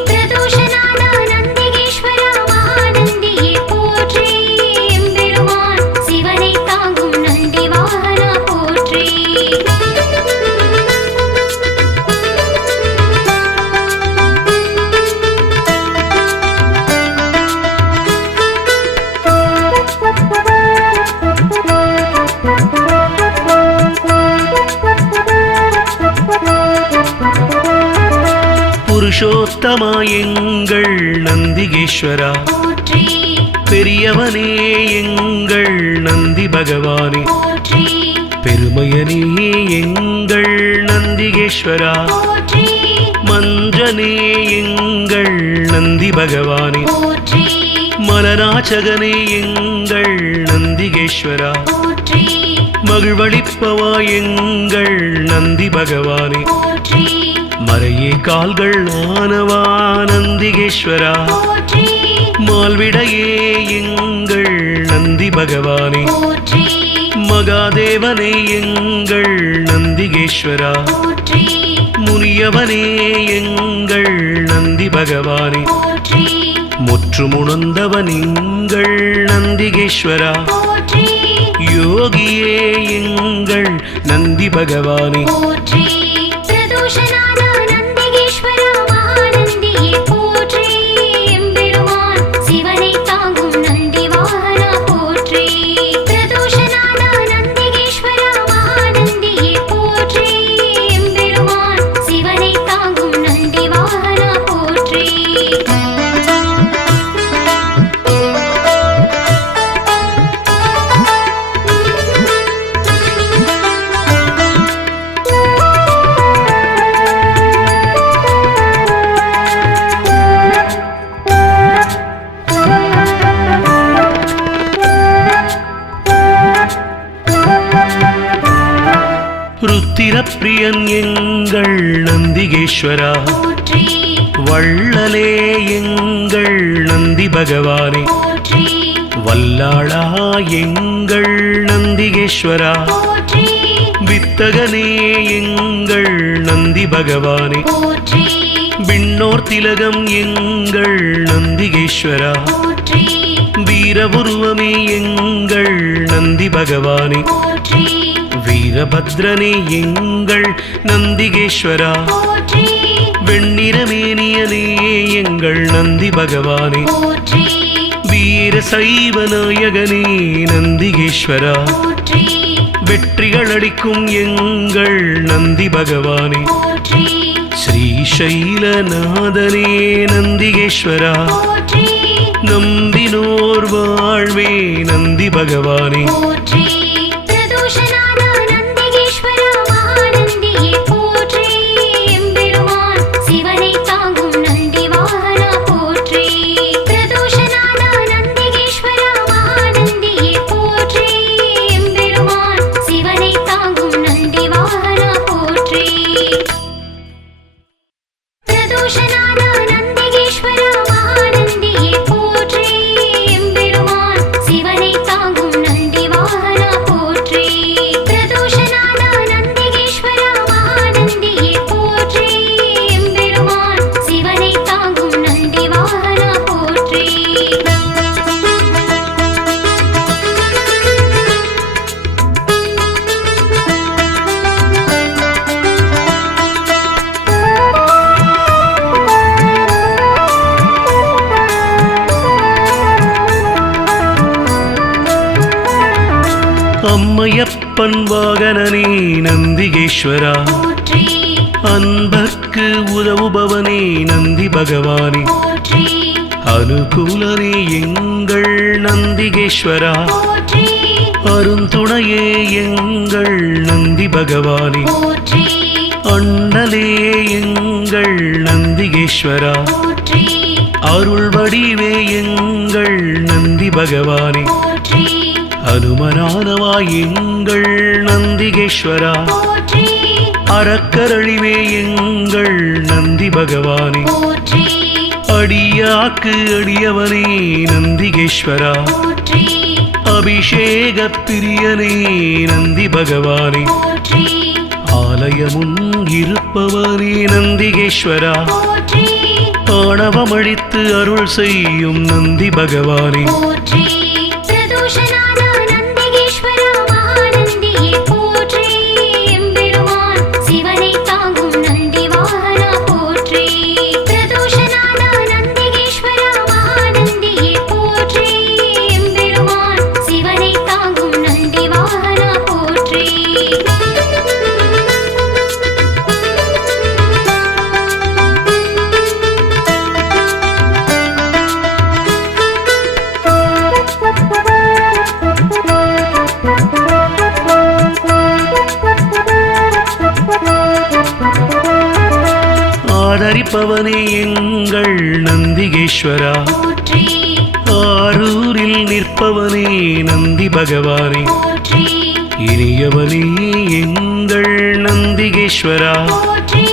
பிரதோஷநாத நந்திகேஸ்வர மகாநந்தியே போற்றி எம்பெருமான் சிவனை தாங்கும் நந்தி வாகனா போற்றி புருஷோத்தமா எங்கள் நந்திகேஸ்வரா, போற்றி பெரியவனே எங்கள் நந்தி பகவானே, போற்றி பெருமையனே எங்கள் நந்திகேஸ்வரா, போற்றி மஞ்சனே எங்கள் நந்தி பகவானே, போற்றி மலராச்சகனே எங்கள் நந்திகேஸ்வரா, போற்றி மகிழ்வளிப்பவா எங்கள் நந்தி பகவானே, போற்றி மறையே கால்கள் ஆனவா நந்திகேஸ்வரா, போற்றி மால்விடையே எங்கள் நந்தி பகவானே, போற்றி மகாதேவனே எங்கள் நந்திகேஸ்வரா, போற்றி முனியவனே எங்கள் நந்தி பகவானே, போற்றி முற்றுமுணர்ந்தவன் எங்கள் நந்திகேஸ்வரா, போற்றி யோகியே எங்கள் நந்தி பகவானே, போற்றி பிரதோஷநாத நந்திகேஸ்வர மகாநந்தியே போற்றி எம்பெருமான் சிவனை தாங்கும் நந்தி வாகனா போற்றி பிரதோஷநாத நந்திகேஸ்வர மகாநந்தியே போற்றி எம்பெருமான் சிவனை தாங்கும் நந்தி வாகனா போற்றி ருத்திரப்பிரியன் எங்கள் நந்திகேஸ்வரா, போற்றி வள்ளலே எங்கள் நந்தி பகவானே, போற்றி வல்லாளா எங்கள் நந்திகேஸ்வரா, போற்றி வித்தகனே எங்கள் நந்தி பகவானே, போற்றி விண்ணோர் திலகம் எங்கள் நந்திகேஸ்வரா, போற்றி வீரபுருவமே எங்கள் நந்தி பகவானே, போற்றி வீரபத்ரனே எங்கள் நந்திகேஸ்வரா, போற்றி வெண்ணிறமேனியனே எங்கள் நந்தி பகவானே, போற்றி வீர சைவ நாயகனே நந்திகேஸ்வரா, போற்றி வெற்றிகள் அளிக்கும் எங்கள் நந்தி பகவானே, போற்றி ஸ்ரீசைலநாதனே நந்திகேஸ்வரா, போற்றி நம்பினோர் வாழ்வே நந்தி பகவானே, போற்றி பிரதோஷநாத நந்திகேஸ்வர மகாநந்தியே போற்றி எம்பெருமான் சிவனை தாங்கும் நந்தி வாகனா போற்றி பிரதோஷநாத நந்திகேஸ்வர மகாநந்தியே போற்றி எம்பெருமான் சிவனை தாங்கும் நந்தி வாகனா போற்றி பிரதோஷநாத நந்திகேஸ்வர மகாநந்தியே போற்றி எம்பெருமான் சிவனை தாங்கும் நந்தி வாகனா போற்றி பிரதோஷநாத நந்திகேஸ்வர மகாநந்தியே போற்றி எம்பெருமான் சிவனை தாங்கும் நந்தி வாகனா போற்றி அம்மையப்பன் வாகனனே நந்திகேஸ்வரா, போற்றி அன்பர்க்கு உதவுபவனே நந்தி பகவானே, போற்றி அனுகூலனே எங்கள் நந்திகேஸ்வரா, போற்றி அருந்துணையே எங்கள் நந்தி பகவானே, போற்றி அண்ணலே எங்கள் நந்திகேஸ்வரா, போற்றி அருள் வடிவே எங்கள் நந்தி பகவானே, போற்றி அனுமனானவா எங்கள் நந்திகேஸ்வரா, போற்றி அறக்கரழிவே எங்கள் நந்தி பகவானே, போற்றி அடியாக்கு அடியவனே நந்திகேஸ்வரா, போற்றி அபிஷேக பிரியனே நந்தி பகவானே, போற்றி ஆலயமுன் இருப்பவனே நந்திகேஸ்வரா, போற்றி ஆணவமழித்து அருள் செய்யும் நந்தி பகவானே, போற்றி பிரதோஷநாத நந்திகேஸ்வர மகாநந்தியே போற்றி எம்பெருமான் சிவனை தாங்கும் நந்தி வாகனா போற்றி பிரதோஷநாத நந்திகேஸ்வர மகாநந்தியே போற்றி எம்பெருமான் சிவனை தாங்கும் நந்தி வாகனா போற்றி ஆதரிப்பவனே எங்கள் நந்திகேஸ்வரா, போற்றி ஆரூரில் நிற்பவனே நந்தி பகவானே, போற்றி இனியவனே எங்கள் நந்திகேஸ்வரா, போற்றி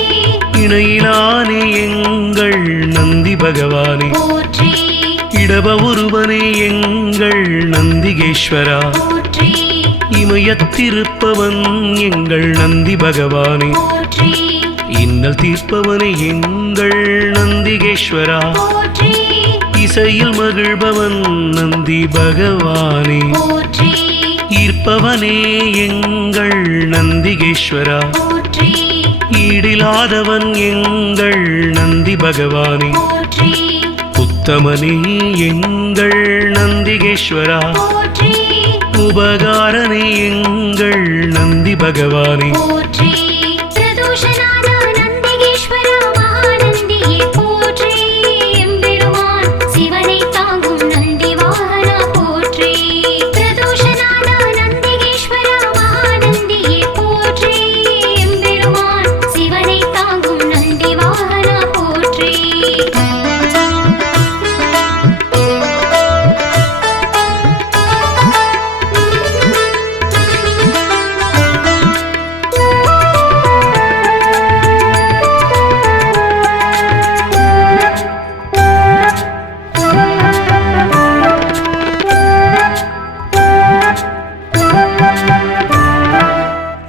இணையிலானே எங்கள் நந்தி பகவானே, போற்றி இடப ஒருவனே எங்கள் நந்திகேஸ்வரா, போற்றி இமயத்திருப்பவன் எங்கள் நந்தி பகவானே, போற்றி இன்னல் தீர்ப்பவனே எங்கள் நந்திகேஸ்வரா, போற்றி இசையில் மகிழ்பவன் நந்தி பகவானே, போற்றி ஈர்ப்பவனே எங்கள் நந்திகேஸ்வரா, போற்றி ஈடிலாதவன் எங்கள் நந்தி பகவானே, போற்றி உத்தமனே எங்கள் நந்திகேஸ்வரா, போற்றி உபகாரனே எங்கள் நந்தி பகவானே, போற்றி பிரதோஷநாத நந்திகேஸ்வர மகாநந்தியே போற்றி எம்பெருமான் சிவனை தாங்கும் நந்தி வாகனா போற்றி பிரதோஷநாத நந்திகேஸ்வர மகாநந்தியே போற்றி எம்பெருமான் சிவனை தாங்கும் நந்தி வாகனா போற்றி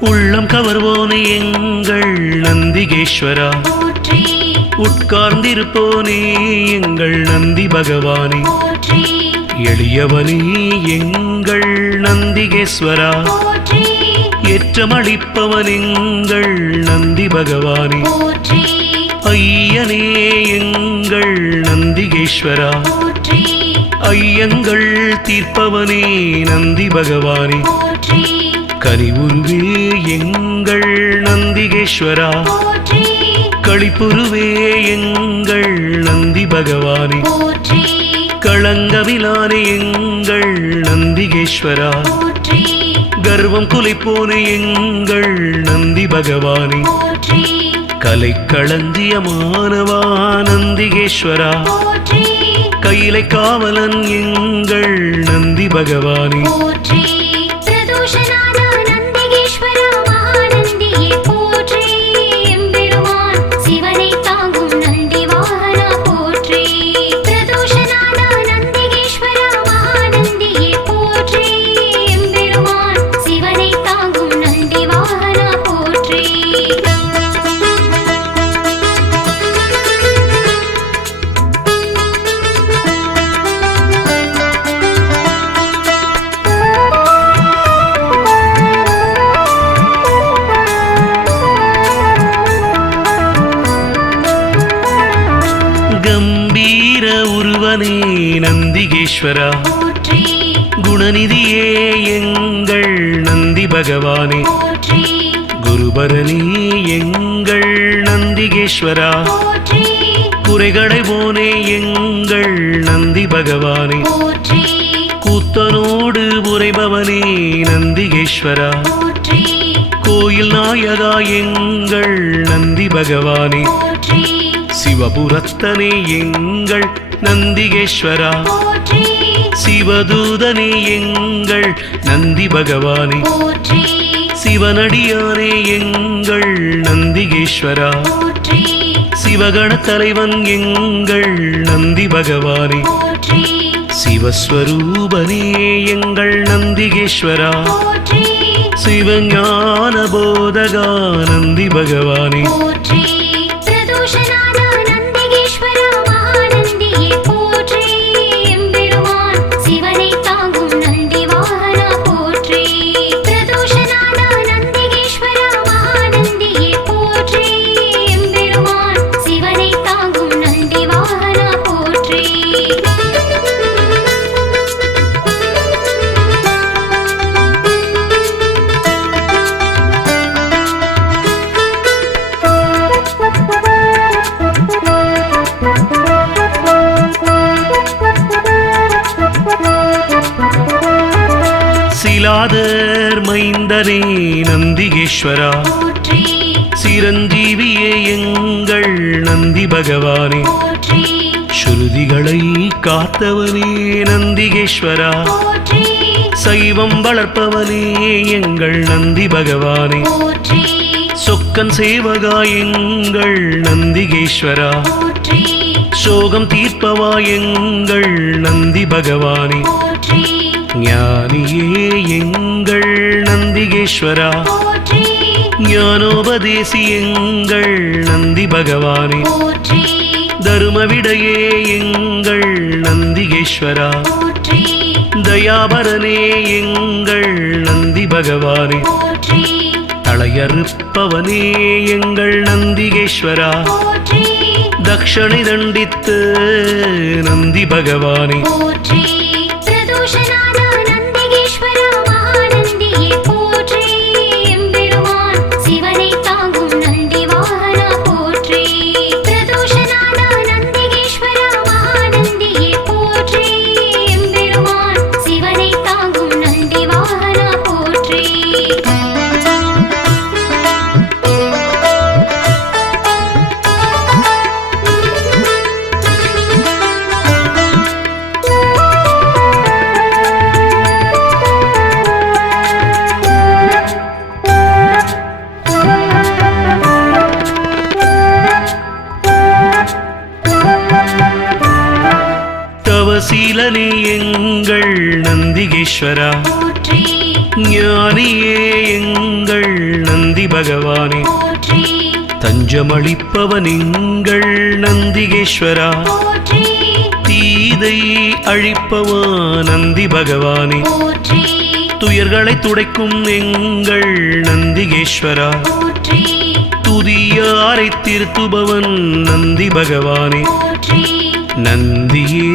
உள்ளம் கவர்வோனே எங்கள் நந்திகேஸ்வரா, போற்றி உட்கார்ந்திருப்போனே எங்கள் நந்தி பகவானே, போற்றி எளியவனே எங்கள் நந்திகேஸ்வரா, போற்றி ஏற்றமளிப்பவன் எங்கள் நந்தி பகவானே, போற்றி ஐயனே எங்கள் நந்திகேஸ்வரா, போற்றி ஐயங்கள் தீர்ப்பவனே நந்தி பகவானே, போற்றி கனிவுருவே எங்கள் நந்திகேஸ்வரா, போற்றி களிப்புருவே எங்கள் நந்தி பகவானே, போற்றி களங்கமிலானே எங்கள் நந்திகேஸ்வரா, போற்றி கர்வம் குலைப்போனே எங்கள் நந்தி பகவானே, போற்றி கலைக்களஞ்சியமானவா நந்திகேஸ்வரா, போற்றி கையிலை காவலன் எங்கள் நந்தி பகவானே, போற்றி பிரதோஷநாத நந்திகேஸ்வர மகாநந்தியே போற்றி எம்பெருமான் சிவனை தாங்கும் நந்தி வாகனா போற்றி பிரதோஷநாத நந்திகேஸ்வர மகாநந்தியே போற்றி எம்பெருமான் சிவனை தாங்கும் நந்தி வாகனா போற்றி கம்பீர உருவனே நந்திகேஸ்வரா, போற்றி குணநிதியே எங்கள் நந்தி நந்தி பகவானே போற்றி குருபரனே எங்கள் நந்திகேஸ்வரா போற்றி குறைகளை போனே எங்கள் நந்தி பகவானே போற்றி கூத்தனோடு உரைபவனே நந்திகேஸ்வரா போற்றி கோயில் நாயகா எங்கள் நந்தி பகவானே போற்றி சிவபுரத்தனே எங்கள் நந்திகேஸ்வரா போற்றி சிவதூதனே எங்கள் நந்தி பகவானே போற்றி சிவனடியானே எங்கள் நந்திகேஸ்வரா போற்றி சிவகண தலைவன் எங்கள் நந்தி பகவானே போற்றி சிவஸ்வரூபனே எங்கள் நந்திகேஸ்வரா போற்றி சிவஞான போதகா நந்தி பகவானே போற்றி பிரதோஷநாத நந்திகேஸ்வர மகாநந்தியே போற்றி எம்பெருமான் சிவனை தாங்கும் நந்தி வாகனா போற்றி பிரதோஷநாத நந்திகேஸ்வர மகாநந்தியே போற்றி எம்பெருமான் சிவனை தாங்கும் நந்தி வாகனா போற்றி சிலாதர் மைந்தனே நந்திகேஸ்வரா போற்றி சிரஞ்சீவியே எங்கள் நந்தி பகவானே போற்றி ஸ்ருதிகளை காத்தவனே நந்திகேஸ்வரா போற்றி சைவம் வளர்ப்பவனே எங்கள் நந்தி பகவானே போற்றி சொக்கன் சேவகா எங்கள் நந்திகேஸ்வரா போற்றி சோகம் தீர்ப்பவா எங்கள் நந்தி பகவானே போற்றி ஞானியே எங்கள் நந்திகேஸ்வரா போற்றி ஞானோபதேசி எங்கள் நந்தி பகவானே போற்றி தருமவிடையே எங்கள் நந்திகேஸ்வரா போற்றி தயாபரனே எங்கள் நந்தி பகவானே போற்றி தளையறுப்பவனே எங்கள் நந்திகேஸ்வரா போற்றி தக்ஷணை தண்டித்து நந்தி பகவானே போற்றி பிரதோஷநாத நந்திகேஸ்வர மகாநந்தியே போற்றி எம்பெருமான் சிவனை தாங்கும் நந்தி வாகனா போற்றி பிரதோஷநாத நந்திகேஸ்வர மகாநந்தியே போற்றி எம்பெருமான் சிவனை தாங்கும் நந்தி வாகனா போற்றி தவசீலனே எங்கள் நந்திகேஸ்வரா போற்றி ஞானியே எங்கள் நந்தி பகவானே போற்றி தஞ்சமளிப்பவன் எங்கள் நந்திகேஸ்வரா போற்றி தீதை அழிப்பவா நந்தி பகவானே போற்றி துயர்களை துடைக்கும் எங்கள் நந்திகேஸ்வரா போற்றி துதியாரை திருத்துபவன் நந்தி பகவானே போற்றி நந்தியே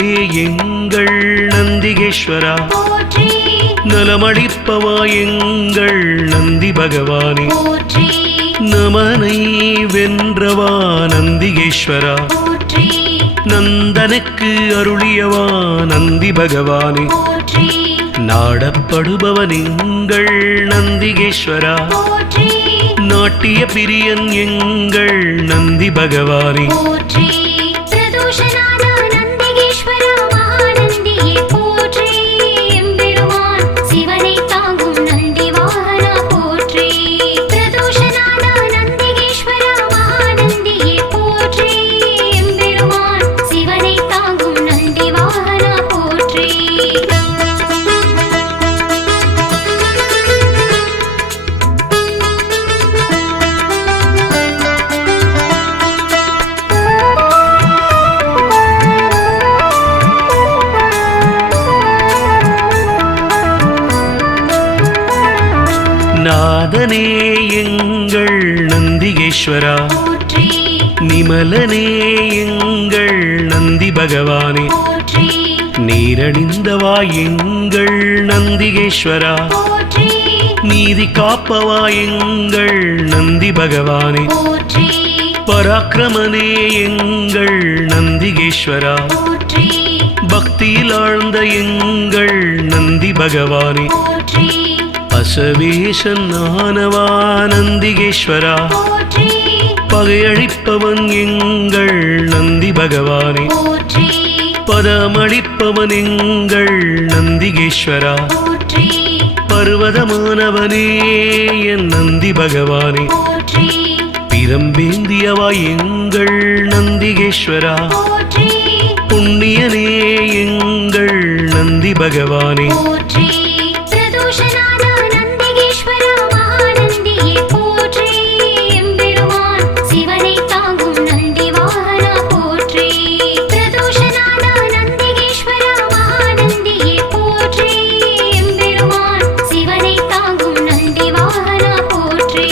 எங்கள் நந்திகேஸ்வரா போற்றி நலமளிப்பவா எங்கள் நந்தி பகவானே போற்றி நமனை வென்றவா நந்திகேஸ்வரா போற்றி நந்தனுக்கு அருளியவா நந்தி பகவானே போற்றி நாடப்படுபவன் எங்கள் நந்திகேஸ்வரா போற்றி நாட்டிய பிரியன் எங்கள் நந்தி பகவானே போற்றி பிரதோஷநாத நந்திகேஸ்வர மகாநந்தியே போற்றி எம்பெருமான் சிவனை தாங்கும் நந்தி வாகனா போற்றி பிரதோஷநாத நந்திகேஸ்வர மகாநந்தியே போற்றி எம்பெருமான் சிவனை தாங்கும் நந்தி வாகனா போற்றி நாதனே எங்கள் நந்திகேஸ்வரா போற்றி நிமலனே எங்கள் நந்தி பகவானே போற்றி நீரணிந்தவா எங்கள் நந்திகேஸ்வரா போற்றி நீதி காப்பவா எங்கள் நந்தி பகவானே போற்றி பராக்கிரமனே எங்கள் நந்திகேஸ்வரா போற்றி பக்தியில் ஆழ்ந்த எங்கள் நந்தி பகவானே போற்றி அசவேசன் ஆனவா நந்திகேஸ்வரா போற்றி பகையழிப்பவன் எங்கள் நந்தி பகவானே போற்றி பதமளிப்பவன் எங்கள் நந்திகேஸ்வரா போற்றி பர்வதமானவனே என் நந்தி பகவானே போற்றி பிரம்பேந்தியவா எங்கள் நந்திகேஸ்வரா போற்றி புண்ணியனே எங்கள் நந்தி பகவானே போற்றி பிரதோஷநாத நந்திகேஸ்வர மகாநந்தியே போற்றி எம்பெருமான் சிவனை தாங்கும் நந்தி வாகனா போற்றி பிரதோஷநாத நந்திகேஸ்வர மகாநந்தியே போற்றி எம்பெருமான் சிவனை தாங்கும் நந்தி வாகனா போற்றி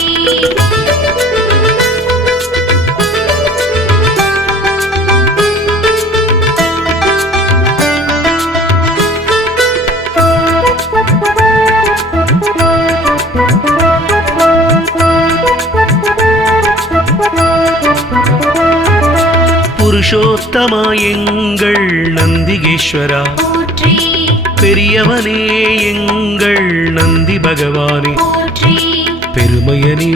புருஷோத்தமா எங்கள் நந்திகேஸ்வரா போற்றி பெரியவனே எங்கள் நந்தி பகவானே போற்றி பெருமையனே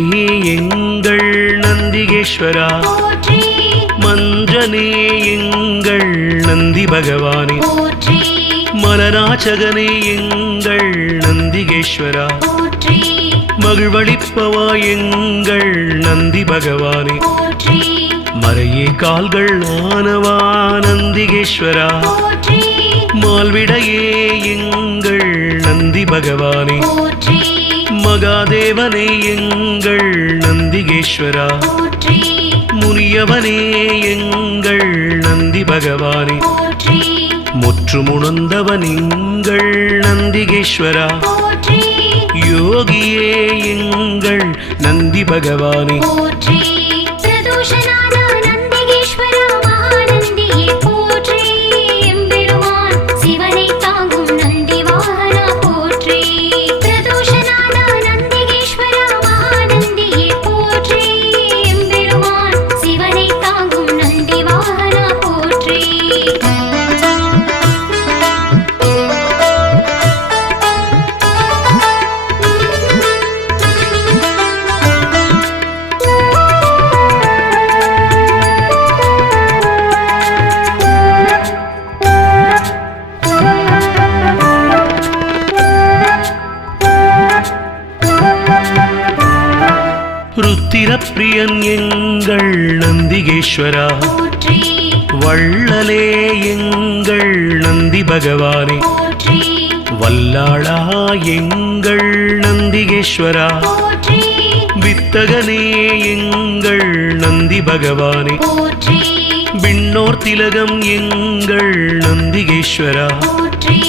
எங்கள் நந்திகேஸ்வரா போற்றி மஞ்சனே எங்கள் நந்தி பகவானே போற்றி மலராச்சகனே எங்கள் நந்திகேஸ்வரா போற்றி மகிழ்வளிப்பவா எங்கள் நந்தி பகவானே போற்றி மறையே கால்கள் ஆனவா நந்திகேஸ்வரா போற்றி மால்விடையே எங்கள் நந்தி பகவானே போற்றி மகாதேவனே எங்கள் நந்திகேஸ்வரா போற்றி முனியவனே எங்கள் நந்தி பகவானே போற்றி முற்றுமுணர்ந்தவன் எங்கள் நந்திகேஸ்வரா போற்றி யோகியே எங்கள் நந்தி பகவானே போற்றி பிரதோஷநாத நந்திகேஸ்வர மகாநந்தியே போற்றி எம்பெருமான் சிவனை தாங்கும் நந்தி வாகனா போற்றி பிரதோஷநாத நந்திகேஸ்வர மகாநந்தியே போற்றி எம்பெருமான் சிவனை தாங்கும் நந்தி வாகனா போற்றி ருத்திரப்பிரியன் எங்கள் நந்திகேஸ்வரா போற்றி வள்ளலே எங்கள் நந்தி பகவானே போற்றி வல்லாளா எங்கள் நந்திகேஸ்வரா போற்றி வித்தகனே எங்கள் நந்தி பகவானே போற்றி விண்ணோர் திலகம் எங்கள் நந்திகேஸ்வரா போற்றி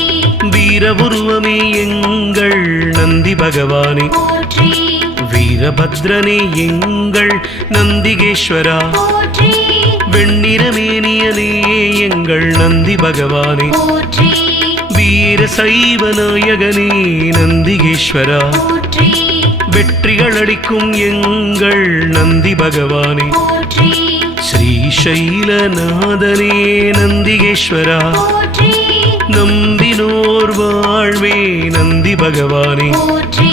வீரபுருவமே எங்கள் நந்தி பகவானே போற்றி வீரபத்ரனே எங்கள் நந்திகேஸ்வரா போற்றி வெண்ணிறமேனியனே எங்கள் நந்தி பகவானே போற்றி வீர சைவ நாயகனே நந்திகேஸ்வரா போற்றி வெற்றிகள் அளிக்கும் எங்கள் நந்தி பகவானே போற்றி ஸ்ரீசைலநாதனே நந்திகேஸ்வரா போற்றி நம்பினோர் வாழ்வே நந்தி பகவானே போற்றி